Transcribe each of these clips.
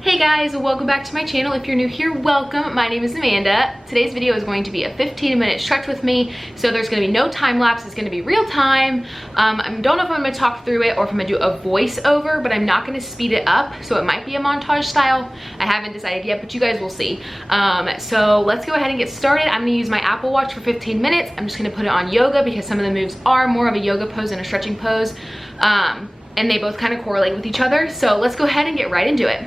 Hey guys, welcome back to my channel. If you're new here, welcome. My name is Amanda. Today's video is going to be a 15-minute stretch with me, so there's going to be no time lapse. It's going to be real time. I don't know if I'm going to talk through it or if I'm going to do a voiceover, but I'm not going to speed it up, so it might be a montage style. I haven't decided yet, but you guys will see. So let's go ahead and get started. I'm going to use my Apple Watch for 15 minutes. I'm just going to put it on yoga because some of the moves are more of a yoga pose than a stretching pose, and they both kind of correlate with each other. So let's go ahead and get right into it.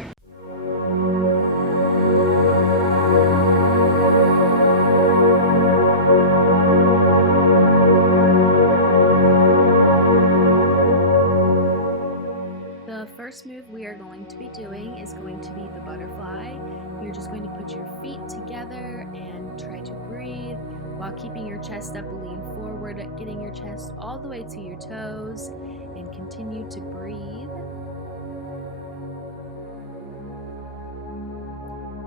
The first move we are going to be doing is going to be the butterfly. You're just going to put your feet together and try to breathe while keeping your chest up, lean forward, getting your chest all the way to your toes, and continue to breathe.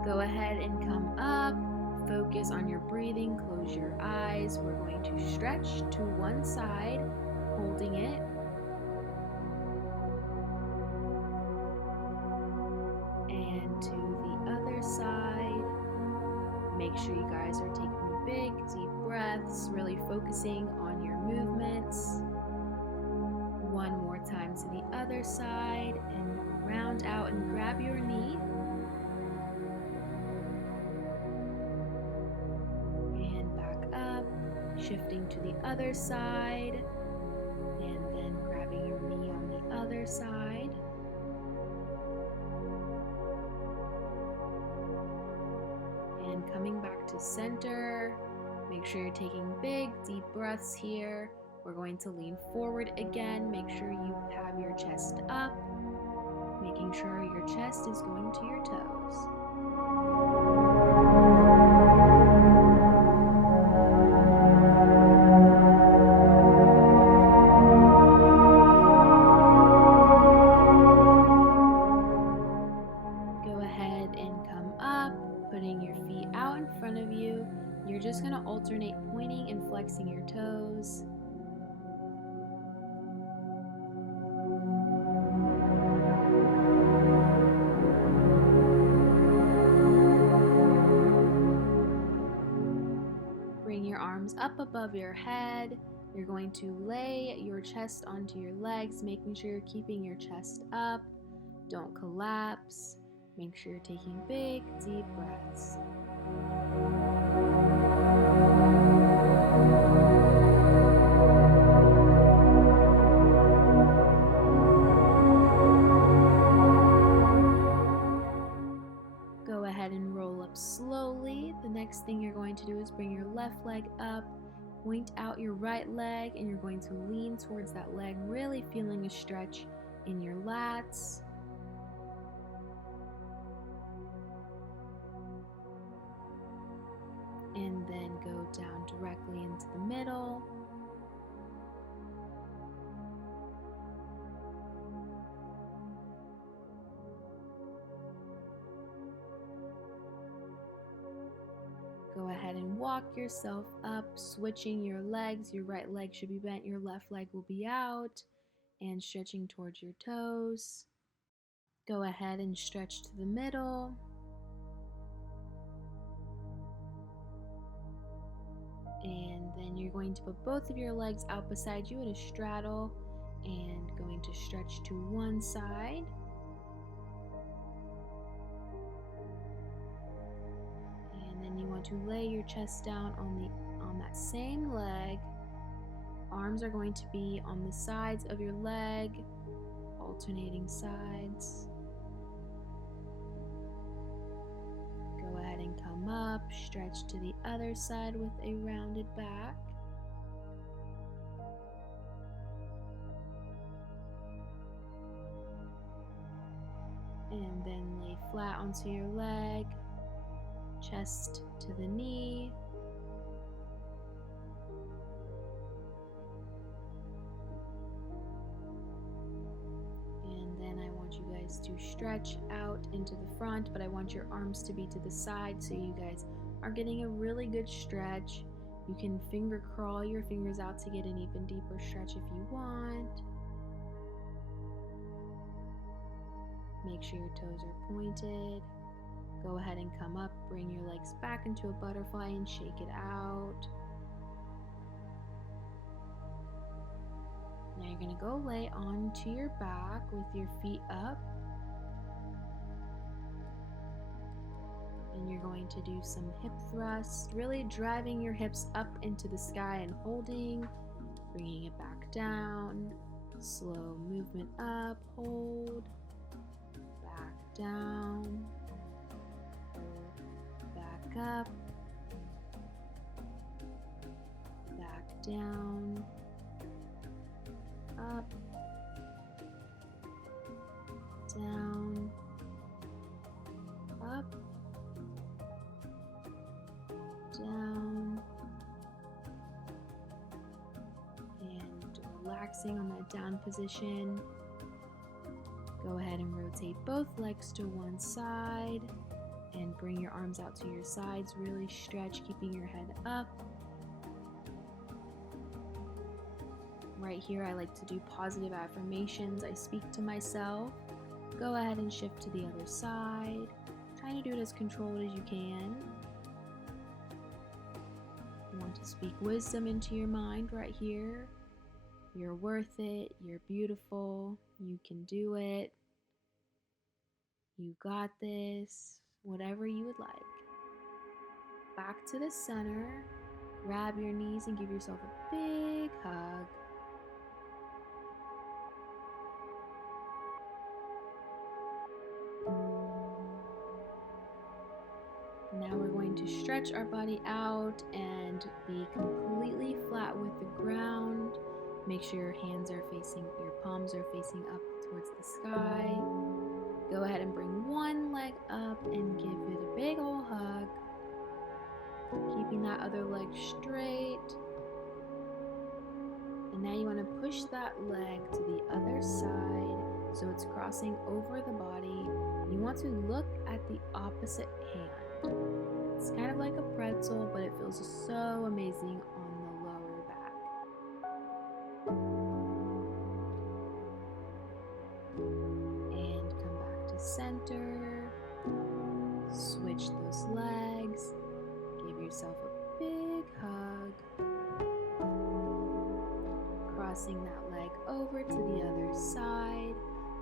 Go ahead and come up, focus on your breathing, close your eyes. We're going to stretch to one side, holding it. And to the other side. Make sure you guys are taking big, deep breaths, really focusing on your movements. One more time to the other side, and round out and grab your knee. And back up, shifting to the other side, and then grabbing your knee on the other side. And coming back to center. Make sure you're taking big, deep breaths here. We're going to lean forward again. Make sure you have your chest up, making sure your chest is going to your toes. Go ahead and come up, putting your feet out in front of you. You're just going to alternate pointing and flexing your toes. Bring your arms up above your head. You're going to lay your chest onto your legs, making sure you're keeping your chest up. Don't collapse. Make sure you're taking big, deep breaths. Go ahead and roll up slowly. The next thing you're going to do is bring your left leg up, point out your right leg, and you're going to lean towards that leg, really feeling a stretch in your lats. And then go down directly into the middle. Go ahead and walk yourself up, switching your legs. Your right leg should be bent, your left leg will be out, and stretching towards your toes. Go ahead and stretch to the middle. And then you're going to put both of your legs out beside you in a straddle and going to stretch to one side. And then you want to lay your chest down on that same leg. Arms are going to be on the sides of your leg, alternating sides. Go ahead and come up, stretch to the other side with a rounded back. And then lay flat onto your leg, chest to the knee. And then I want you guys to stretch out into the front, but I want your arms to be to the side so you guys are getting a really good stretch. You can finger crawl your fingers out to get an even deeper stretch if you want. Make sure your toes are pointed. Go ahead and come up, bring your legs back into a butterfly and shake it out. Now you're going to go lay onto your back with your feet up. And you're going to do some hip thrusts, really driving your hips up into the sky and holding, bringing it back down. Slow movement up, hold, back down, hold, back up, back down, up, down, up, down, and relaxing on that down position. Go ahead and rotate both legs to one side and bring your arms out to your sides. Really stretch, keeping your head up. Right here, I like to do positive affirmations. I speak to myself. Go ahead and shift to the other side. Trying to do it as controlled as you can. You want to speak wisdom into your mind right here. You're worth it. You're beautiful. You can do it. You got this. Whatever you would like. Back to the center. Grab your knees and give yourself a big hug. Now we're going to stretch our body out and be completely flat with the ground. Make sure your palms are facing up towards the sky. Go ahead and bring one leg up and give it a big old hug. Keeping that other leg straight. And now you want to push that leg to the other side so it's crossing over the body. You want to look at the opposite hand. It's kind of like a pretzel, but it feels so amazing on the lower back. And come back to center. Switch those legs. Give yourself a big hug. Crossing that leg over to the other side.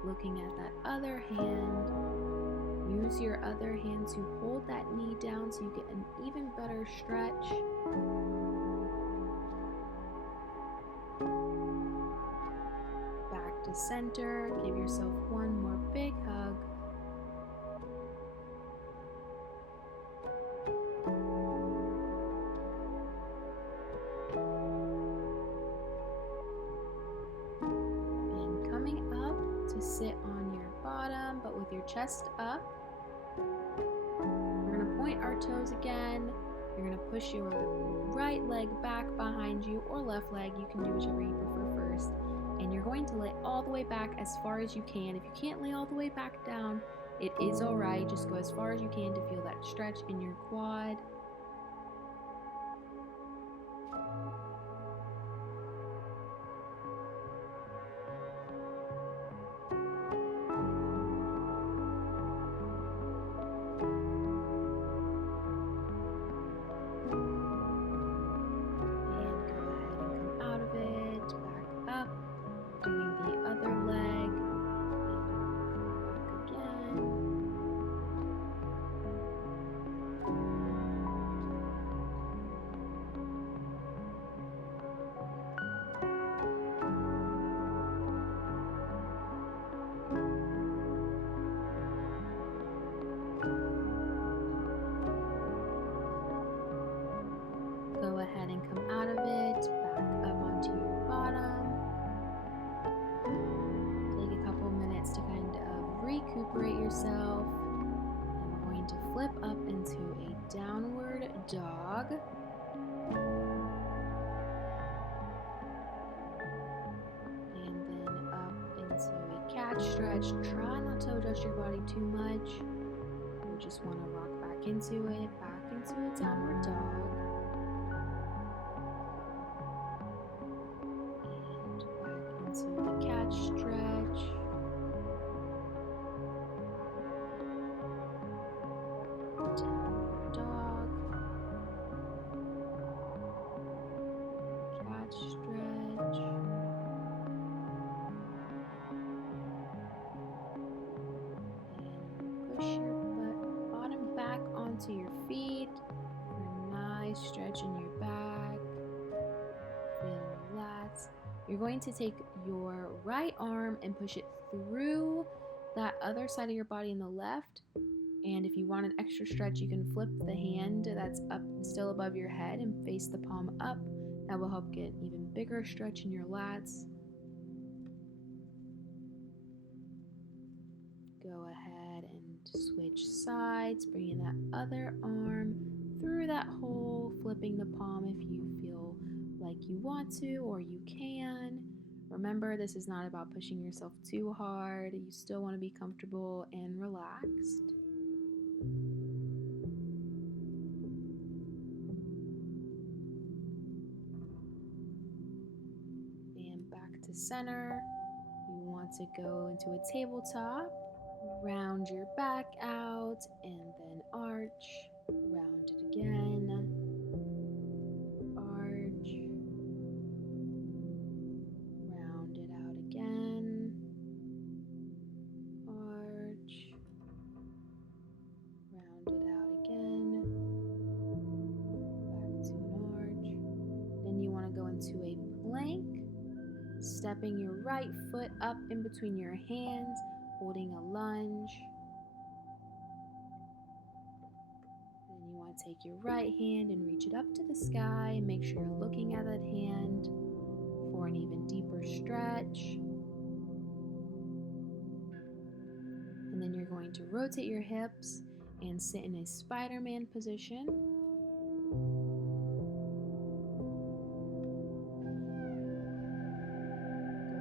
Looking at that other hand. Use your other hand to hold that knee down so you get an even better stretch. Back to center. Give yourself one more big hug. And coming up to sit on your bottom, but with your chest up. Point our toes again. You're going to push your right leg back behind you or left leg. You can do whichever you prefer first. And you're going to lay all the way back as far as you can. If you can't lay all the way back down, it is alright. Just go as far as you can to feel that stretch in your quad. Go ahead and come out of it, back up onto your bottom. Take a couple minutes to kind of recuperate yourself. And we're going to flip up into a downward dog. And then up into a cat stretch. Try not to adjust your body too much. You just want to rock back into it, back into a downward dog. Into the cat stretch. into your feet. A nice stretch in your back. Feel your lats. You're going to take your right arm and push it through that other side of your body in the left. And if you want an extra stretch, you can flip the hand that's up still above your head and face the palm up. That will help get an even bigger stretch in your lats. Go ahead and switch sides, bringing that other arm through that hole, flipping the palm if you feel like you want to or you can. Remember, this is not about pushing yourself too hard. You still want to be comfortable and relaxed. And back to center. You want to go into a tabletop. Round your back out and then arch. Round it again. Arch. Round it out again. Arch. Round it out again. Back to an arch. Then you want to go into a plank, stepping your right foot up in between your hands, holding a lunge. Then you want to take your right hand and reach it up to the sky and make sure you're looking at that hand for an even deeper stretch. And then you're going to rotate your hips and sit in a Spider-Man position. Go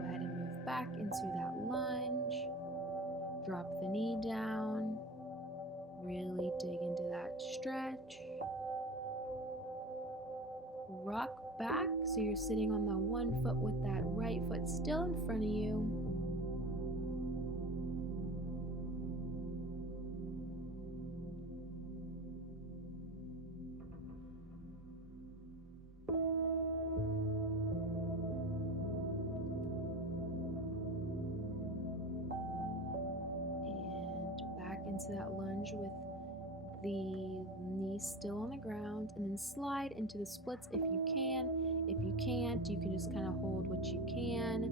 ahead and move back into that lunge. Drop the knee down. Really dig into that stretch. Rock back so you're sitting on the one foot with that right foot still in front of you. And back into that lunge with the knees still on the ground, and then slide into the splits if you can. If you can't, you can just kind of hold what you can.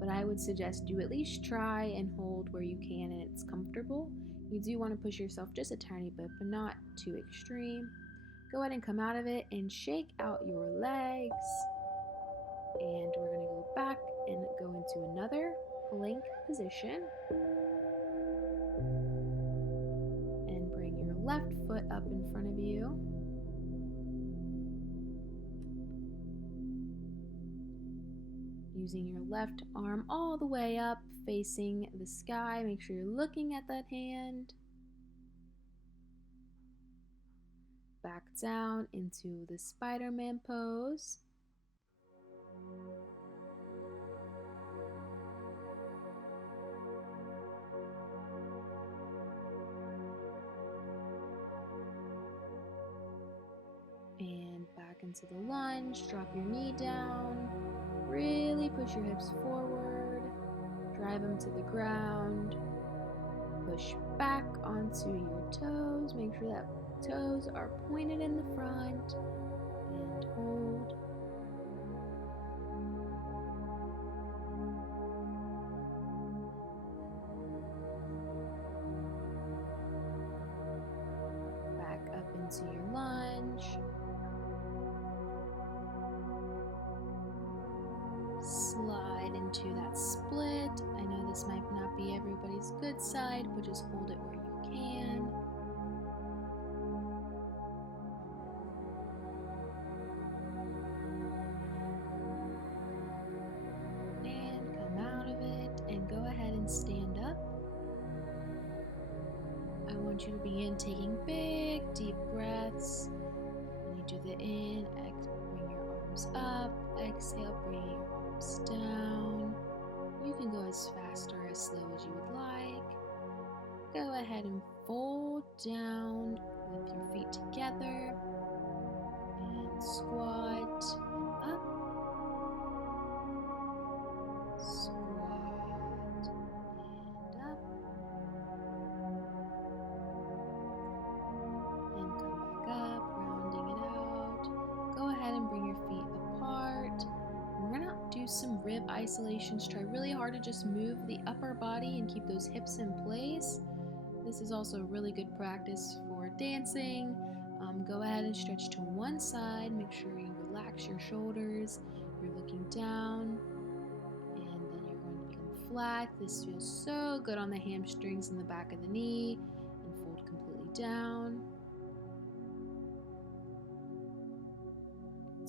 But I would suggest you at least try and hold where you can and it's comfortable. You do want to push yourself just a tiny bit, but not too extreme. Go ahead and come out of it and shake out your legs. And we're going to go back and go into another plank position. And bring your left foot up in front of you. Using your left arm all the way up, facing the sky. Make sure you're looking at that hand. Back down into the Spider-Man pose. And back into the lunge. Drop your knee down. Really push your hips forward, drive them to the ground, push back onto your toes, make sure that toes are pointed in the front, and hold. Back up into your lunge. Slide into that split. I know this might not be everybody's good side, but just hold it where you can. And come out of it and go ahead and stand up. I want you to begin taking big, deep breaths. When you do the in, bring your arms up. Exhale, bring your arms down. You can go as fast or as slow as you would like. Go ahead and fold down with your feet together and squat and up. Squat and up. isolations, try really hard to just move the upper body and keep those hips in place. This is also a really good practice for dancing. Go ahead and stretch to one side. Make sure you relax your shoulders. You're looking down, and then you're going to become flat. This feels so good on the hamstrings and the back of the knee, and fold completely down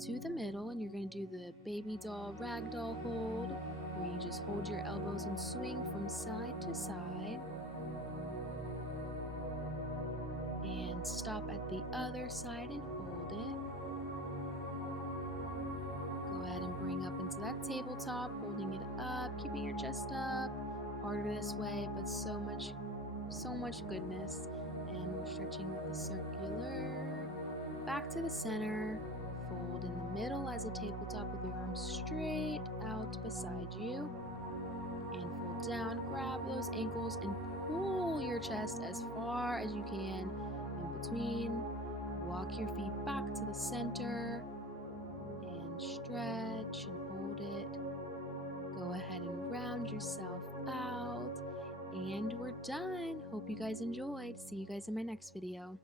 to the middle, and you're going to do the baby doll ragdoll hold, where you just hold your elbows and swing from side to side. And stop at the other side and hold it. Go ahead and bring up into that tabletop, holding it up, keeping your chest up. Harder this way, but so much goodness. And we're stretching with the circular. Back to the center. Fold in the middle as a tabletop with your arms straight out beside you. And fold down, grab those ankles and pull your chest as far as you can in between. Walk your feet back to the center and stretch and hold it. Go ahead and round yourself out, and we're done. Hope you guys enjoyed. See you guys in my next video.